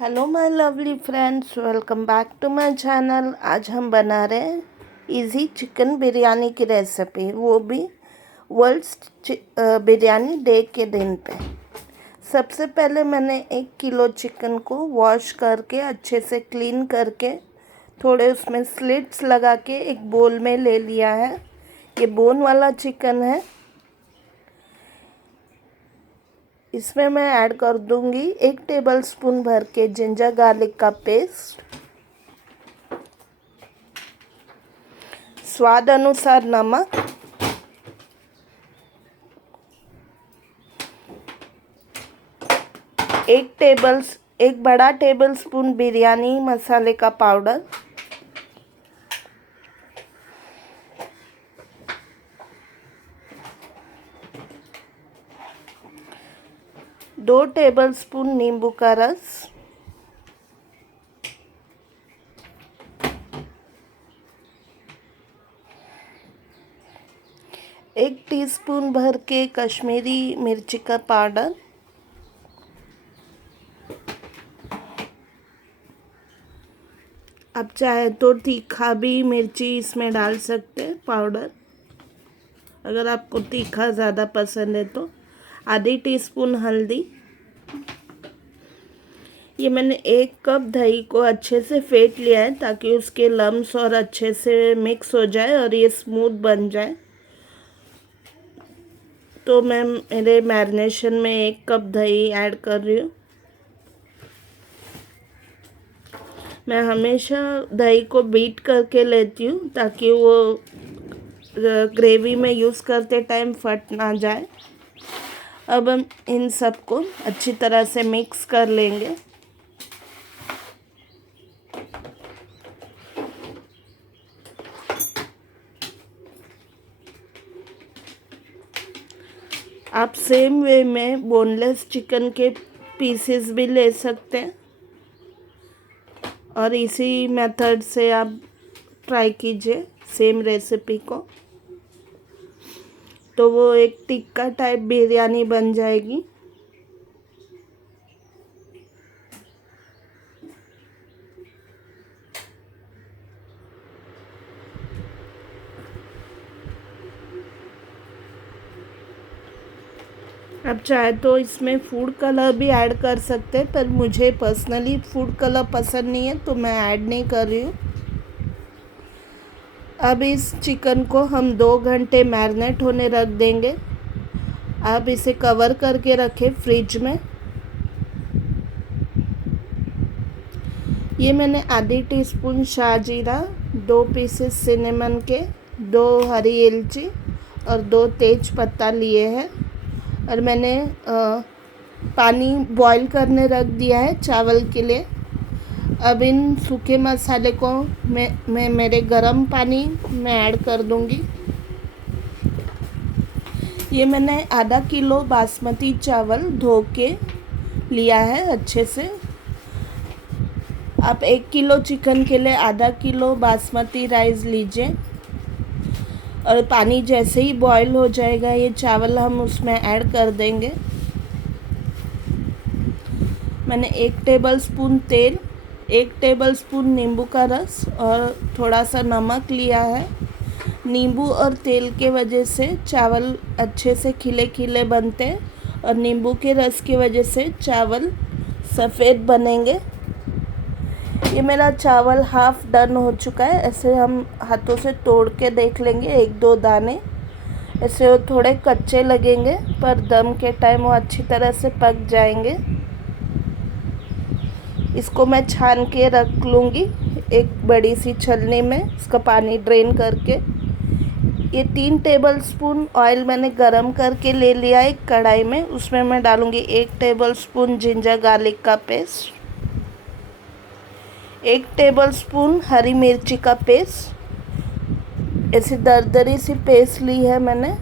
Hello my lovely friends, welcome back to my channel. आज हम बना रहे हैं इजी चिकन बिरयानी की रेसिपी, वो भी वर्ल्ड बिरयानी डे के दिन पे। सबसे पहले मैंने 1 किलो चिकन को वॉश करके अच्छे से क्लीन करके थोड़े उसमें स्लिट्स लगा के एक बोल में ले लिया है। ये बोन वाला चिकन है। इसमें मैं ऐड कर दूंगी 1 टेबलस्पून भर के जिंजर गार्लिक का पेस्ट, स्वाद अनुसार नमक, एक बड़ा टेबलस्पून बिरयानी मसाले का पाउडर, दो टेबलस्पून नींबू का रस, एक टीस्पून भर के कश्मीरी मिर्ची का पाउडर, आप चाहे तो तीखा भी मिर्ची इसमें डाल सकते हैं पाउडर, अगर आपको तीखा ज़्यादा पसंद है तो। आधी टीस्पून हल्दी। ये मैंने 1 कप दही को अच्छे से फेंट लिया है ताकि उसके लम्स और अच्छे से मिक्स हो जाए और ये स्मूथ बन जाए। तो मैं मेरे मैरिनेशन में 1 कप दही ऐड कर रही हूँ। मैं हमेशा दही को बीट करके लेती हूँ ताकि वो ग्रेवी में यूज़ करते टाइम फट ना जाए। अब हम इन सबको अच्छी तरह से मिक्स कर लेंगे। आप सेम वे में बोनलेस चिकन के पीसेस भी ले सकते हैं और इसी मेथड से आप ट्राई कीजिए सेम रेसिपी को, तो वो एक टिक्का टाइप बिरयानी बन जाएगी। आप चाहे तो इसमें फूड कलर भी ऐड कर सकते हैं, पर मुझे पर्सनली फूड कलर पसंद नहीं है तो मैं ऐड नहीं कर रही हूँ। अब इस चिकन को हम 2 घंटे मैरिनेट होने रख देंगे। आप इसे कवर करके रखें फ्रिज में। ये मैंने आधी टीस्पून शाहजीरा, 2 पीसेस सिनेमन के, 2 हरी इलायची और 2 तेज पत्ता लिए हैं और मैंने पानी बॉईल करने रख दिया है चावल के लिए। अब इन सूखे मसाले को मैं मेरे गरम पानी में ऐड कर दूंगी। ये मैंने आधा किलो बासमती चावल धो के लिया है अच्छे से। आप 1 किलो चिकन के लिए आधा किलो बासमती राइस लीजिए और पानी जैसे ही बॉईल हो जाएगा ये चावल हम उसमें ऐड कर देंगे। मैंने 1 टेबलस्पून तेल, 1 टेबलस्पून नींबू का रस और थोड़ा सा नमक लिया है। नींबू और तेल के वजह से चावल अच्छे से खिले खिले बनते हैं और नींबू के रस की वजह से चावल सफ़ेद बनेंगे। ये मेरा चावल हाफ डन हो चुका है। ऐसे हम हाथों से तोड़ के देख लेंगे 1-2 दाने, ऐसे वो थोड़े कच्चे लगेंगे पर दम के टाइम वो अच्छी तरह से पक जाएंगे। इसको मैं छान के रख लूँगी एक बड़ी सी छलनी में, इसका पानी ड्रेन करके। ये 3 टेबलस्पून ऑयल मैंने गरम करके ले लिया है एक कढ़ाई में। उसमें मैं डालूँगी 1 टेबलस्पून जिंजर गार्लिक का पेस्ट, 1 टेबलस्पून हरी मिर्ची का पेस्ट। ऐसी दरदरी सी पेस्ट ली है मैंने।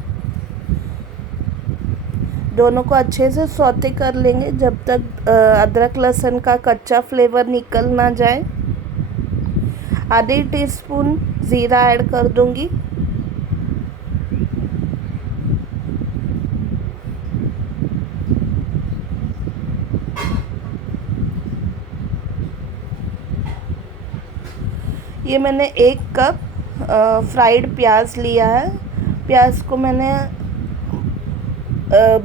दोनों को अच्छे से सौते कर लेंगे जब तक अदरक लहसुन का कच्चा फ्लेवर निकल ना जाए। आधी टीस्पून ज़ीरा ऐड कर दूंगी। ये मैंने 1 कप फ्राइड प्याज लिया है। प्याज को मैंने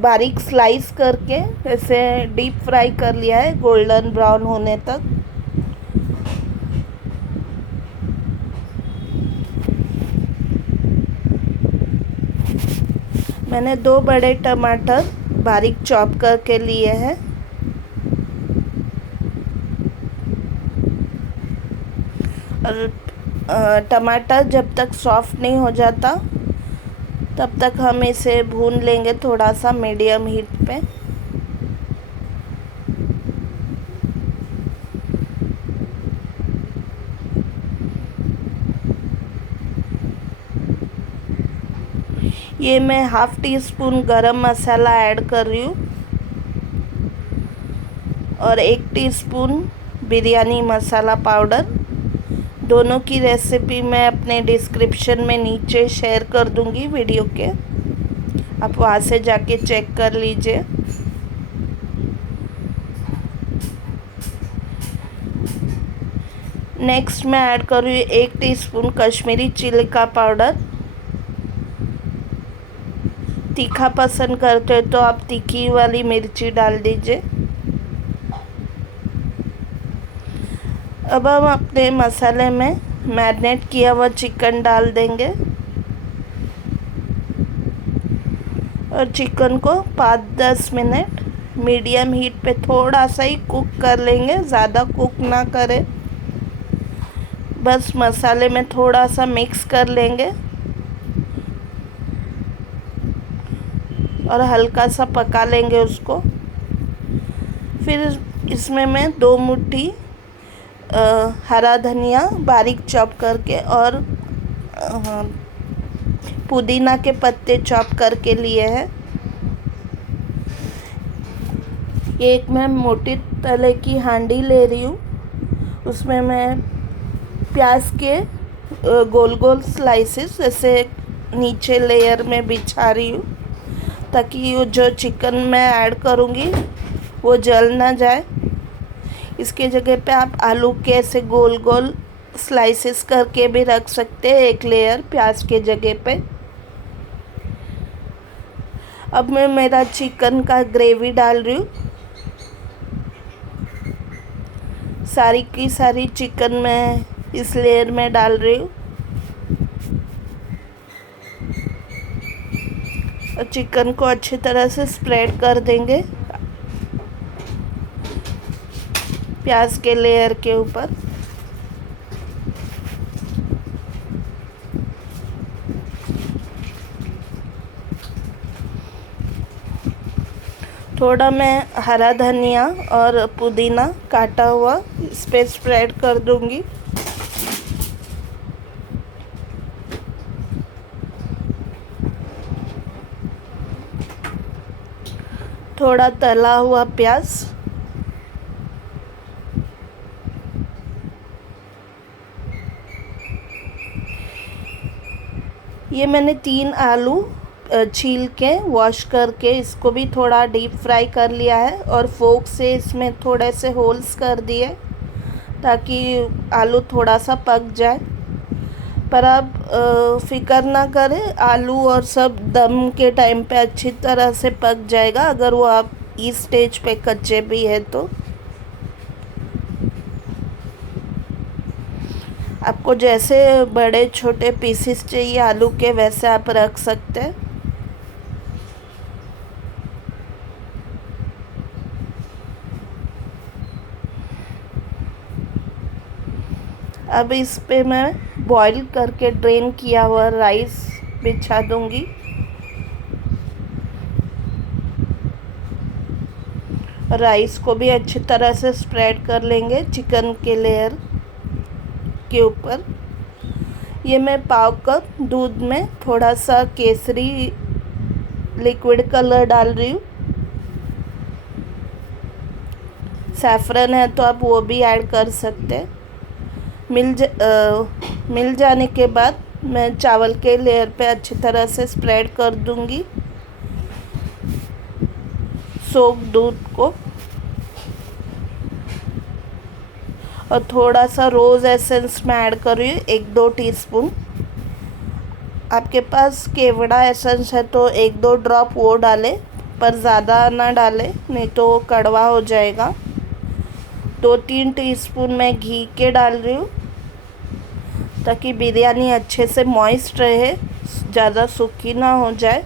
बारीक स्लाइस करके ऐसे डीप फ्राई कर लिया है गोल्डन ब्राउन होने तक। मैंने 2 बड़े टमाटर बारीक चॉप करके लिए हैं। और टमाटर जब तक सॉफ्ट नहीं हो जाता तब तक हम इसे भून लेंगे थोड़ा सा मीडियम हीट पे। ये मैं 1/2 टीस्पून गरम मसाला ऐड कर रही हूँ और 1 टीस्पून बिरयानी मसाला पाउडर। दोनों की रेसिपी मैं अपने डिस्क्रिप्शन में नीचे शेयर कर दूंगी वीडियो के, आप वहाँ से जाके चेक कर लीजिए। नेक्स्ट मैं ऐड कर रही हूँ 1 टीस्पून कश्मीरी चिली का पाउडर। तीखा पसंद करते हो तो आप तीखी वाली मिर्ची डाल दीजिए। अब हम अपने मसाले में मैरिनेट किया हुआ चिकन डाल देंगे और चिकन को 5-10 मिनट मीडियम हीट पे थोड़ा सा ही कुक कर लेंगे, ज़्यादा कुक ना करें। बस मसाले में थोड़ा सा मिक्स कर लेंगे और हल्का सा पका लेंगे उसको। फिर इसमें मैं 2 मुट्ठी हरा धनिया बारीक चॉप करके और पुदीना के पत्ते चॉप करके लिए हैं। एक मैं मोटी तले की हांडी ले रही हूँ, उसमें मैं प्याज के गोल गोल स्लाइसेस ऐसे नीचे लेयर में बिछा रही हूँ ताकि वो जो चिकन मैं ऐड करूँगी वो जल ना जाए। इसके जगह पे आप आलू के ऐसे गोल गोल स्लाइसेस करके भी रख सकते हैं, एक लेयर प्याज के जगह पे। अब मैं मेरा चिकन का ग्रेवी डाल रही हूँ। सारी की सारी चिकन मैं इस लेयर में डाल रही हूँ और चिकन को अच्छी तरह से स्प्रेड कर देंगे प्याज के लेयर के ऊपर। थोड़ा मैं हरा धनिया और पुदीना काटा हुआ इस पे स्प्रेड कर दूंगी। थोड़ा तला हुआ प्याज, ये मैंने 3 आलू छील के वॉश करके इसको भी थोड़ा डीप फ्राई कर लिया है और फोक से इसमें थोड़े से होल्स कर दिए ताकि आलू थोड़ा सा पक जाए। पर आप फिक्र ना करें, आलू और सब दम के टाइम पे अच्छी तरह से पक जाएगा अगर वो आप इस स्टेज पे कच्चे भी है तो। आपको जैसे बड़े छोटे पीसेस चाहिए आलू के वैसे आप रख सकते हैं। अब इस पे मैं बॉईल करके ड्रेन किया हुआ राइस बिछा दूंगी। राइस को भी अच्छी तरह से स्प्रेड कर लेंगे चिकन के लेयर के ऊपर। ये मैं पाव कप दूध में थोड़ा सा केसरी लिक्विड कलर डाल रही हूँ। सैफरन है तो आप वो भी ऐड कर सकते हैं। मिल जाने के बाद मैं चावल के लेयर पे अच्छी तरह से स्प्रेड कर दूंगी सोक दूध को और थोड़ा सा रोज़ एसेंस मैं ऐड कर रही हूँ 1-2 टीस्पून। आपके पास केवड़ा एसेंस है तो 1-2 ड्रॉप वो डालें, पर ज़्यादा ना डालें, नहीं तो कड़वा हो जाएगा। 2-3 टीस्पून मैं घी के डाल रही हूँ ताकि बिरयानी अच्छे से मॉइस्ट रहे, ज़्यादा सूखी ना हो जाए।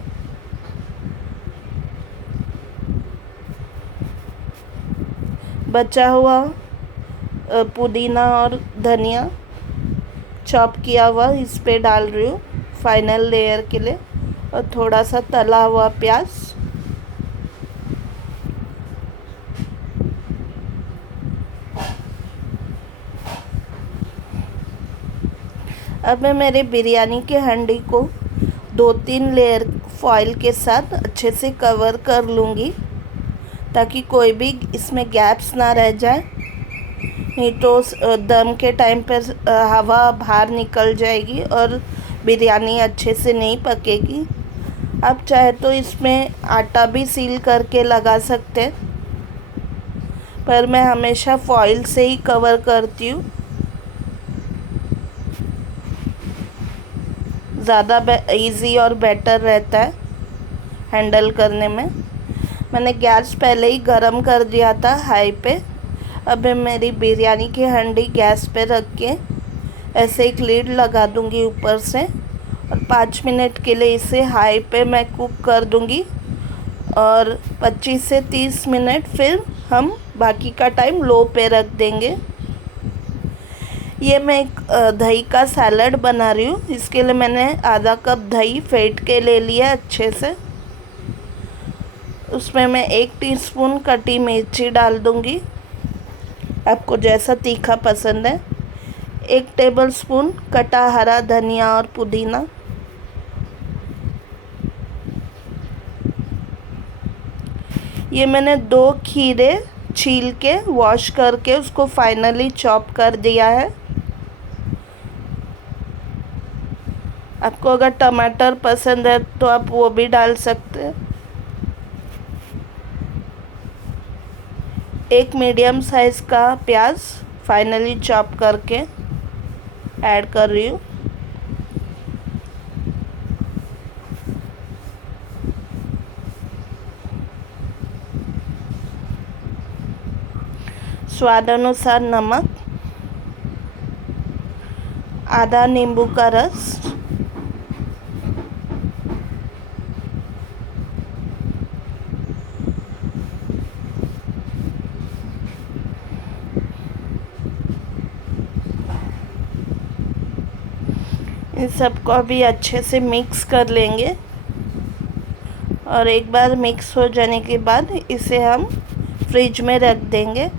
बचा हुआ पुदीना और धनिया चॉप किया हुआ इस पे डाल रही हूँ फाइनल लेयर के लिए, और थोड़ा सा तला हुआ प्याज। अब मैं मेरे बिरयानी के हांडी को 2-3 लेयर फॉइल के साथ अच्छे से कवर कर लूँगी ताकि कोई भी इसमें गैप्स ना रह जाए, नहीं तो दम के टाइम पर हवा बाहर निकल जाएगी और बिरयानी अच्छे से नहीं पकेगी। आप चाहे तो इसमें आटा भी सील करके लगा सकते हैं, पर मैं हमेशा फॉइल से ही कवर करती हूँ, ज़्यादा इजी और बेटर रहता है हैंडल करने में। मैंने गैस पहले ही गरम कर दिया था हाई पे। अब मैं मेरी बिरयानी की हांडी गैस पे रख के ऐसे एक लीड लगा दूंगी ऊपर से, और 5 मिनट के लिए इसे हाई पे मैं कुक कर दूंगी, और 25 से 30 मिनट फिर हम बाकी का टाइम लो पे रख देंगे। ये मैं एक दही का सैलड बना रही हूँ। इसके लिए मैंने आधा कप दही फेंट के ले लिया अच्छे से। उसमें मैं 1 टीस्पून कटी मिर्ची डाल दूँगी, आपको जैसा तीखा पसंद है। 1 टेबलस्पून कटा हरा धनिया और पुदीना। ये मैंने 2 खीरे छील के वॉश करके उसको फाइनली चॉप कर दिया है। आपको अगर टमाटर पसंद है तो आप वो भी डाल सकते हैं। 1 मीडियम साइज़ का प्याज फाइनली चॉप करके ऐड कर रही हूँ। स्वाद अनुसार नमक, आधा नींबू का रस, इन सबको अभी अच्छे से मिक्स कर लेंगे, और एक बार मिक्स हो जाने के बाद इसे हम फ्रिज में रख देंगे।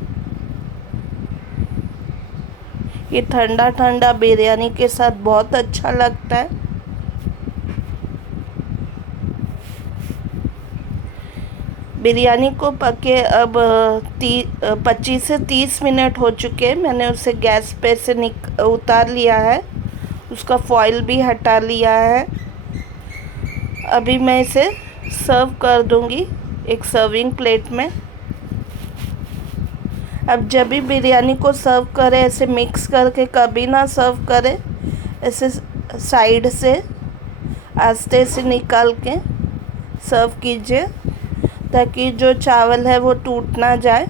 ये ठंडा ठंडा बिरयानी के साथ बहुत अच्छा लगता है। बिरयानी को पके अब 25 से 30 मिनट हो चुके हैं। मैंने उसे गैस पे से उतार लिया है, उसका फॉइल भी हटा लिया है। अभी मैं इसे सर्व कर दूंगी एक सर्विंग प्लेट में। अब जब भी बिरयानी को सर्व करें ऐसे मिक्स करके कभी ना सर्व करें, ऐसे साइड से आस्ते से निकाल के सर्व कीजिए ताकि जो चावल है वो टूट ना जाए।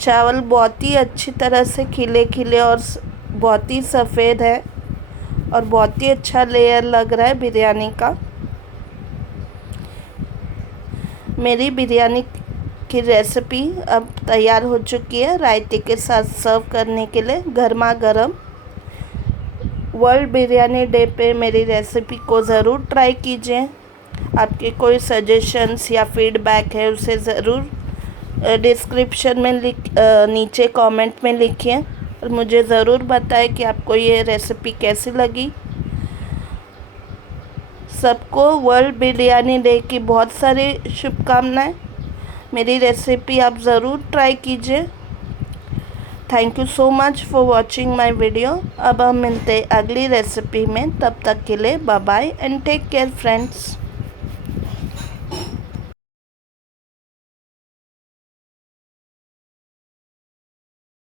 चावल बहुत ही अच्छी तरह से खिले खिले और बहुत ही सफ़ेद है, और बहुत ही अच्छा लेयर लग रहा है बिरयानी का। मेरी बिरयानी की रेसिपी अब तैयार हो चुकी है रायते के साथ सर्व करने के लिए गर्मा गर्म। वर्ल्ड बिरयानी डे पे मेरी रेसिपी को ज़रूर ट्राई कीजिए। आपके कोई सजेशंस या फीडबैक है उसे ज़रूर डिस्क्रिप्शन में नीचे कमेंट में लिखिए, और मुझे ज़रूर बताएं कि आपको ये रेसिपी कैसी लगी। सबको वर्ल्ड बिरयानी डे की बहुत सारी शुभकामनाएं। मेरी रेसिपी आप ज़रूर ट्राई कीजिए। Thank you so much for watching my video. अब हम मिलते हैं अगली रेसिपी में, तब तक के लिए bye bye and take care friends.